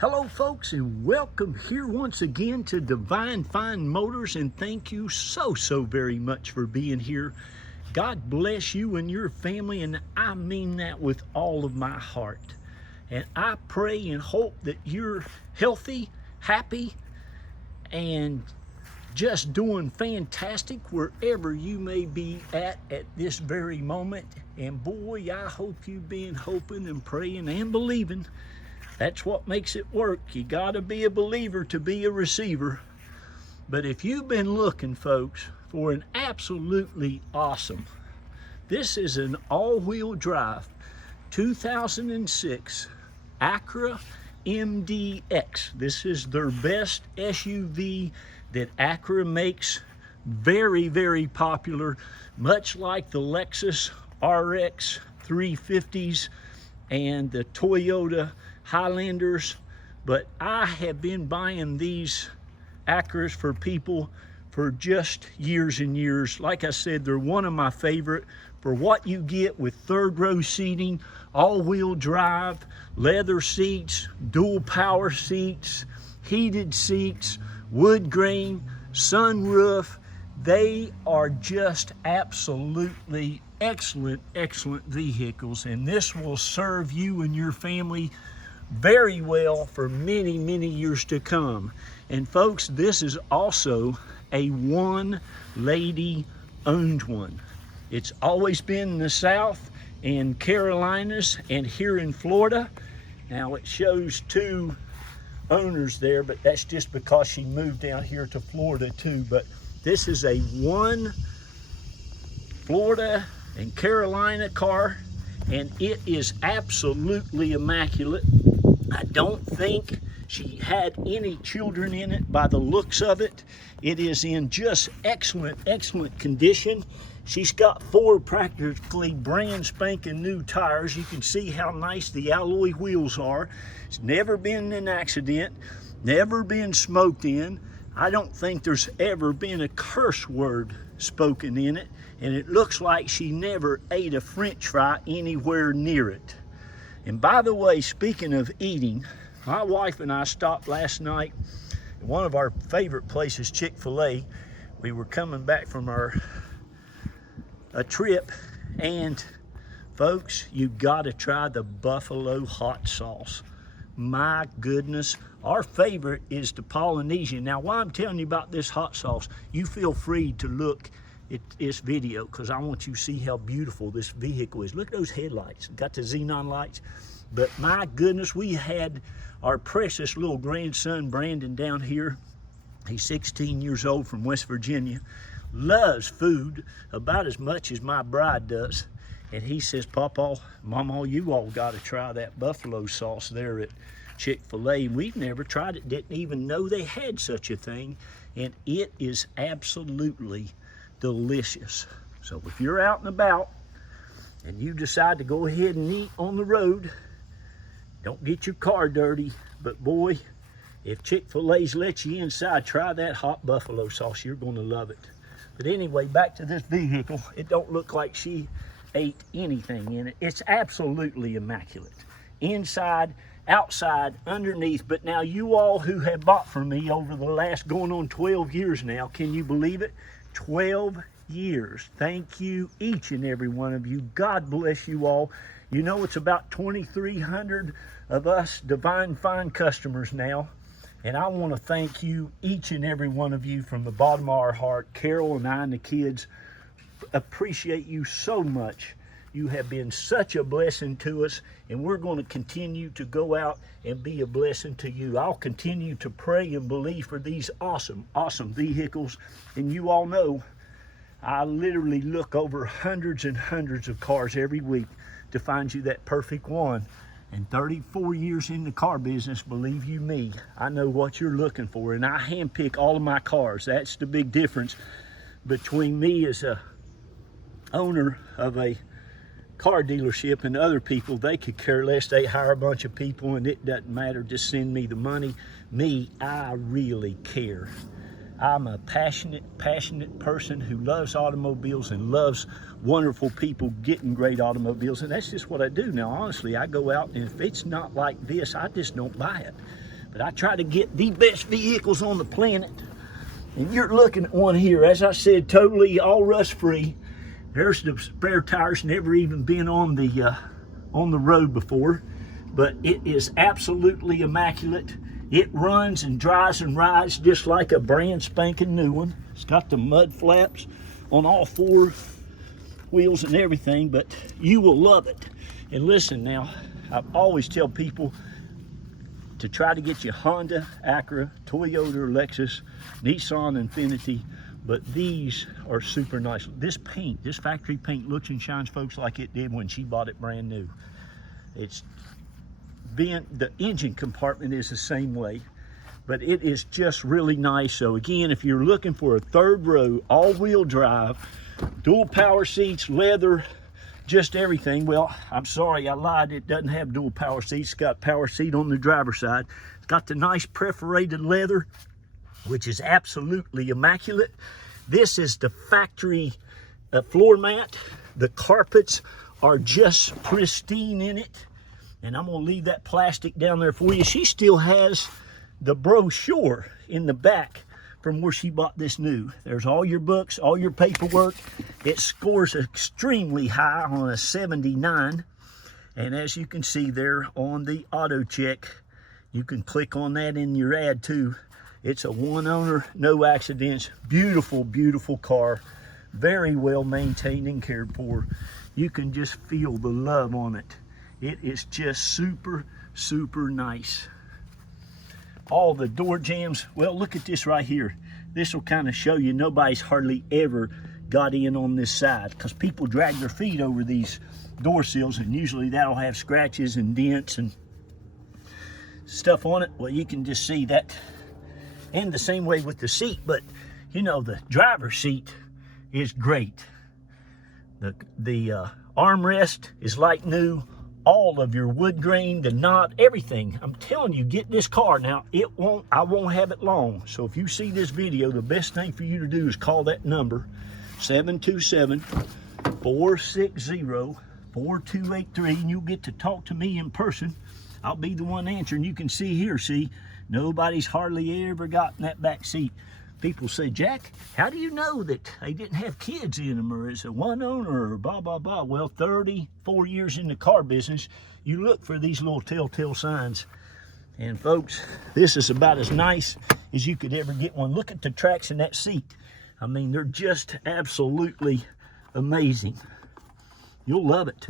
Hello folks, and welcome here once again to Divine Fine Motors, and thank you so very much for being here. God bless you and your family, and I mean that with all of my heart. And I pray and hope that you're healthy, happy, and just doing fantastic wherever you may be at this very moment. And boy, I hope you've been hoping and praying and believing. That's what makes it work. You gotta be a believer to be a receiver. But if you've been looking, folks, for an absolutely awesome, this is an all-wheel drive 2006 Acura MDX. This is their best SUV that Acura makes. Very popular, much like the Lexus RX 350s and the Toyota Highlanders. But I have been buying these Acuras for people for just years and years. Like I said, they're one of my favorite for what you get with third row seating, all-wheel drive, leather seats, dual power seats, heated seats, wood grain, sunroof. They are just absolutely excellent vehicles, and this will serve you and your family very well for many years to come. And folks, this is also a one lady owned one. It's always been in the South and Carolinas and here in Florida. Now it shows two owners there, but that's just because she moved down here to Florida too. But this is a one Florida and Carolina car, and it is absolutely immaculate. I don't think she had any children in it by the looks of it. It is in just excellent condition. She's got four practically brand spanking new tires. You can see how nice the alloy wheels are. It's never been in an accident, never been smoked in. I don't think there's ever been a curse word spoken in it, and it looks like she never ate a French fry anywhere near it. And by the way, speaking of eating, my wife and I stopped last night at one of our favorite places, Chick-fil-A. We were coming back from a trip, and folks, you gotta try the buffalo hot sauce. My goodness, our favorite is the Polynesian. Now, why I'm telling you about this hot sauce, you feel free to look at this video, because I want you to see how beautiful this vehicle is. Look at those headlights, got the xenon lights. But my goodness, we had our precious little grandson Brandon down here. He's 16 years old, from West Virginia, loves food about as much as my bride does. And he says, Papa, Mama, you all got to try that buffalo sauce there at Chick-fil-A. We've never tried it, didn't even know they had such a thing, and it is absolutely delicious. So if you're out and about and you decide to go ahead and eat on the road, don't get your car dirty. But boy, if Chick-fil-A's let you inside, try that hot buffalo sauce. You're going to love it. But anyway, back to this vehicle. It don't look like she ate anything in it. It's absolutely immaculate. Inside, outside, underneath. But now you all who have bought from me over the last going on 12 years now, can you believe it? 12 years. Thank you, each and every one of you. God bless you all. You know, it's about 2,300 of us Divine Fine customers now. And I want to thank you, each and every one of you, from the bottom of our heart. Carol and I and the kids appreciate you so much. You have been such a blessing to us, and we're going to continue to go out and be a blessing to you. I'll continue to pray and believe for these awesome vehicles. And you all know, I literally look over hundreds and hundreds of cars every week to find you that perfect one. And 34 years in the car business, believe you me, I know what you're looking for, and I handpick all of my cars. That's the big difference between me as a owner of a car dealership and other people. They could care less. They hire a bunch of people and it doesn't matter, just send me the money. Me, I really care. I'm a passionate person who loves automobiles and loves wonderful people getting great automobiles, and that's just what I do. Now, honestly, I go out, and if it's not like this, I just don't buy it. But I try to get the best vehicles on the planet, and you're looking at one here, as I said, totally all rust-free. There's the spare tires, never even been on the road before, but it is absolutely immaculate. It runs and dries and rides just like a brand spanking new one. It's got the mud flaps on all four wheels and everything, but you will love it. And listen now, I always tell people to try to get you Honda, Acura, Toyota, or Lexus, Nissan, Infiniti, but these are super nice. This paint, this factory paint, looks and shines, folks, like it did when she bought it brand new. The engine compartment is the same way, but it is just really nice. So again, if you're looking for a third row, all-wheel drive, dual power seats, leather, just everything. Well, I'm sorry, I lied. It doesn't have dual power seats. It's got power seat on the driver's side. It's got the nice perforated leather, which is absolutely immaculate. This is the factory floor mat. The carpets are just pristine in it. And I'm gonna leave that plastic down there for you. She still has the brochure in the back from where she bought this new. There's all your books, all your paperwork. It scores extremely high on a 79. And as you can see there on the auto check, you can click on that in your ad too. It's a one owner, no accidents, beautiful, beautiful car. Very well maintained and cared for. You can just feel the love on it. It is just super, super nice. All the door jambs. Well, look at this right here. This will kind of show you nobody's hardly ever got in on this side, because people drag their feet over these door sills, and usually that'll have scratches and dents and stuff on it. Well, you can just see that. And the same way with the seat, but you know, the driver's seat is great. The armrest is like new. All of your wood grain, the knot, everything. I'm telling you, get this car. Now, I won't have it long. So if you see this video, the best thing for you to do is call that number, 727-460-4283, and you'll get to talk to me in person. I'll be the one answering. You can see here, see, nobody's hardly ever gotten that back seat. People say, Jack, how do you know that they didn't have kids in them, or it's a one owner, or blah, blah, blah? Well, 34 years in the car business, you look for these little telltale signs. And folks, this is about as nice as you could ever get one. Look at the tracks in that seat. I mean, they're just absolutely amazing. You'll love it.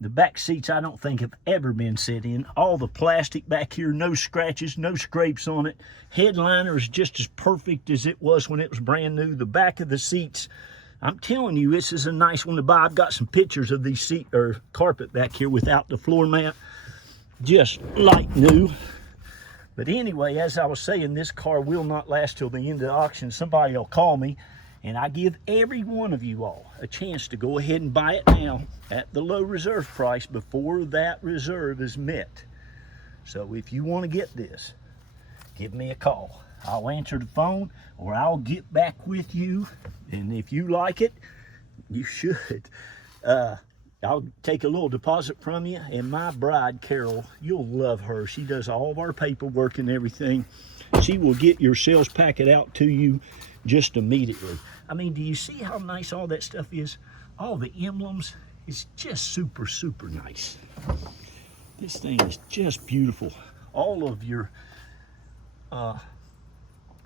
The back seats, I don't think, have ever been set in. All the plastic back here, no scratches, no scrapes on it. Headliner is just as perfect as it was when it was brand new. The back of the seats, I'm telling you, this is a nice one to buy. I've got some pictures of these seat or carpet back here without the floor mat, just like new. But anyway, as I was saying, this car will not last till the end of the auction. Somebody will call me, and I give every one of you all a chance to go ahead and buy it now at the low reserve price before that reserve is met. So if you want to get this, give me a call. I'll answer the phone, or I'll get back with you. And if you like it, you should. I'll take a little deposit from you, and my bride, Carol, you'll love her. She does all of our paperwork and everything. She will get your sales packet out to you just immediately. I mean, do you see how nice all that stuff is? All the emblems, it's just super, super nice. This thing is just beautiful. All of your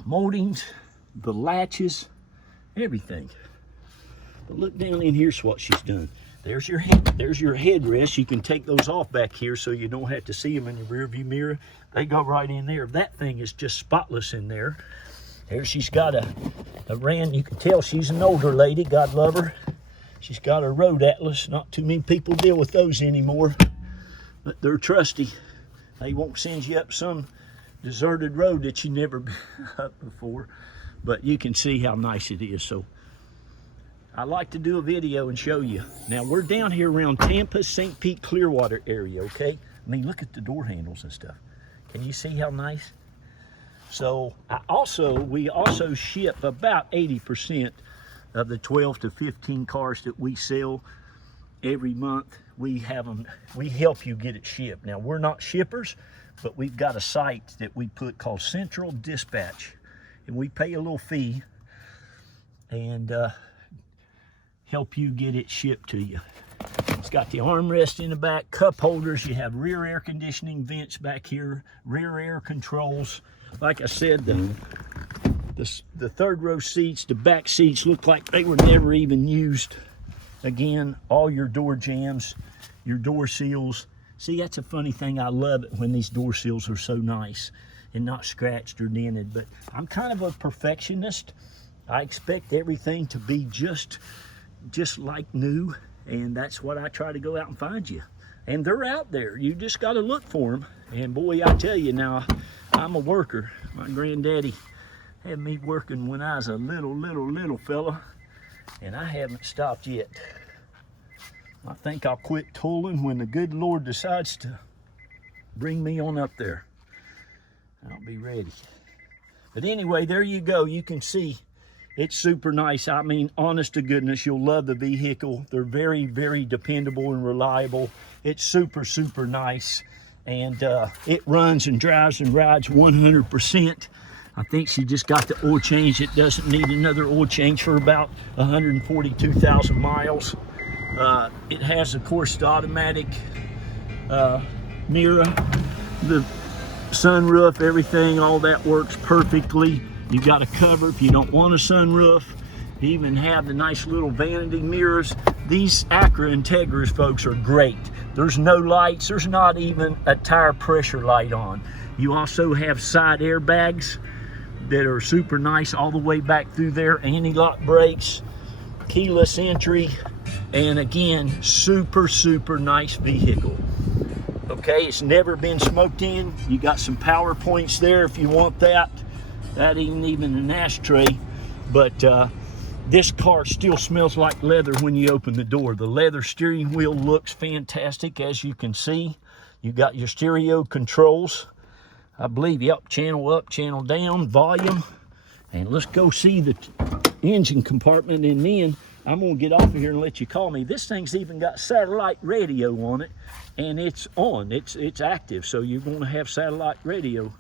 moldings, the latches, everything. But look down in here's what she's done. There's your headrest. You can take those off back here so you don't have to see them in your rear view mirror. They go right in there. That thing is just spotless in there. There she's got a Ran. You can tell she's an older lady. God love her. She's got a road atlas. Not too many people deal with those anymore, but they're trusty. They won't send you up some deserted road that you never been up before. But you can see how nice it is. So I like to do a video and show you. Now we're down here around Tampa, St. Pete, Clearwater area, okay? I mean, look at the door handles and stuff. Can you see how nice? So we also ship about 80% of the 12 to 15 cars that we sell every month. We help you get it shipped. Now, we're not shippers, but we've got a site that we put called Central Dispatch, and we pay a little fee and help you get it shipped to you. It's got the armrest in the back, cup holders. You have rear air conditioning vents back here, rear air controls. Like I said, the third row seats, the back seats look like they were never even used. Again, all your door jambs, your door seals. See, that's a funny thing. I love it when these door seals are so nice and not scratched or dented. But I'm kind of a perfectionist. I expect everything to be just like new. And that's what I try to go out and find you. And they're out there. You just got to look for them. And boy, I tell you now, I'm a worker. My granddaddy had me working when I was a little fella. And I haven't stopped yet. I think I'll quit tooling when the good Lord decides to bring me on up there. I'll be ready. But anyway, there you go. You can see it's super nice. I mean, honest to goodness, you'll love the vehicle. They're very, very dependable and reliable. It's super nice. And it runs and drives and rides 100%. I think she just got the oil change. It doesn't need another oil change for about 142,000 miles. It has, of course, the automatic mirror, the sunroof, everything, all that works perfectly. You got a cover if you don't want a sunroof. You even have the nice little vanity mirrors. These Acura Integras, folks, are great. There's no lights. There's not even a tire pressure light on. You also have side airbags that are super nice all the way back through there. Anti-lock brakes, keyless entry, and again, super nice vehicle. Okay, it's never been smoked in. You got some power points there if you want that. That ain't even an ashtray, but this car still smells like leather when you open the door. The leather steering wheel looks fantastic, as you can see. You got your stereo controls. I believe, yep, channel up, channel down, volume. And let's go see the engine compartment, and then I'm gonna get off of here and let you call me. This thing's even got satellite radio on it, and it's on, it's active, so you're gonna have satellite radio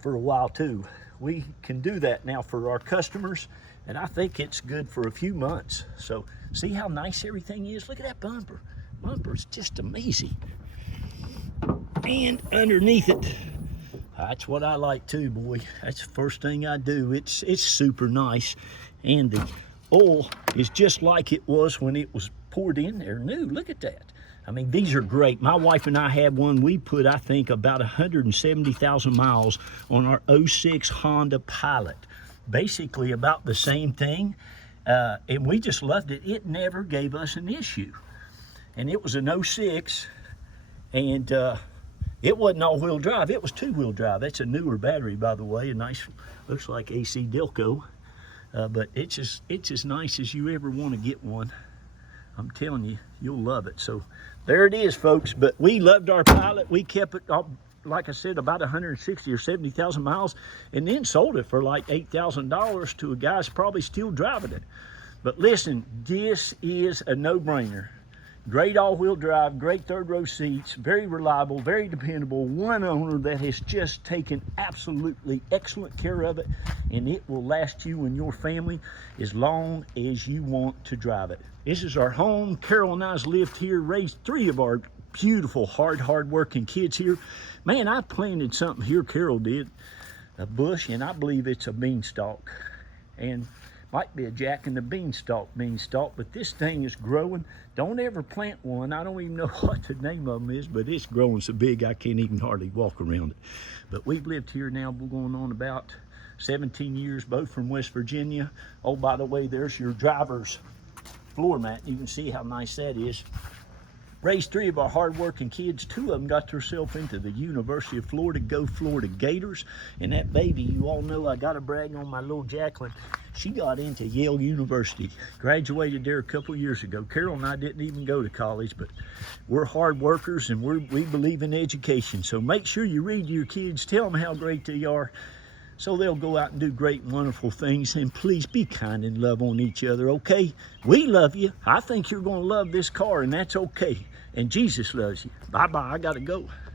for a while too. We can do that now for our customers, and I think it's good for a few months. So see how nice everything is? Look at that bumper. Bumper's just amazing. And underneath it, that's what I like too, boy. That's the first thing I do. It's super nice. And the oil is just like it was when it was poured in there new. Look at that. I mean, these are great. My wife and I had one. We put, I think, about 170,000 miles on our 06 Honda Pilot. Basically about the same thing. And we just loved it. It never gave us an issue. And it was an 06. And it wasn't all-wheel drive. It was two-wheel drive. That's a newer battery, by the way. A nice, looks like AC Delco. But it's as nice as you ever want to get one. I'm telling you, you'll love it. So there it is, folks. But we loved our Pilot. We kept it, like I said, about 160 or 70,000 miles, and then sold it for like $8,000 to a guy that's probably still driving it. But listen, this is a no-brainer. Great all-wheel drive, great third-row seats, very reliable, very dependable. One owner that has just taken absolutely excellent care of it, and it will last you and your family as long as you want to drive it. This is our home. Carol and I's lived here, raised 3 of our beautiful, hard-working kids here. Man, I planted something here, Carol did, a bush, and I believe it's a beanstalk. And might be a Jack and the Beanstalk, but this thing is growing. Don't ever plant one. I don't even know what the name of them is, but it's growing so big I can't even hardly walk around it. But we've lived here now, we're going on about 17 years, both from West Virginia. Oh, by the way, there's your driver's floor mat. You can see how nice that is. Raised 3 of our hard-working kids. 2 of them got themselves into the University of Florida. Go Florida Gators. And that baby, you all know I got to brag on my little Jacqueline. She got into Yale University. Graduated there a couple years ago. Carol and I didn't even go to college, but we're hard workers and we believe in education. So make sure you read to your kids. Tell them how great they are, so they'll go out and do great and wonderful things. And please be kind and love on each other, okay? We love you. I think you're going to love this car, and that's okay. And Jesus loves you. Bye-bye. I got to go.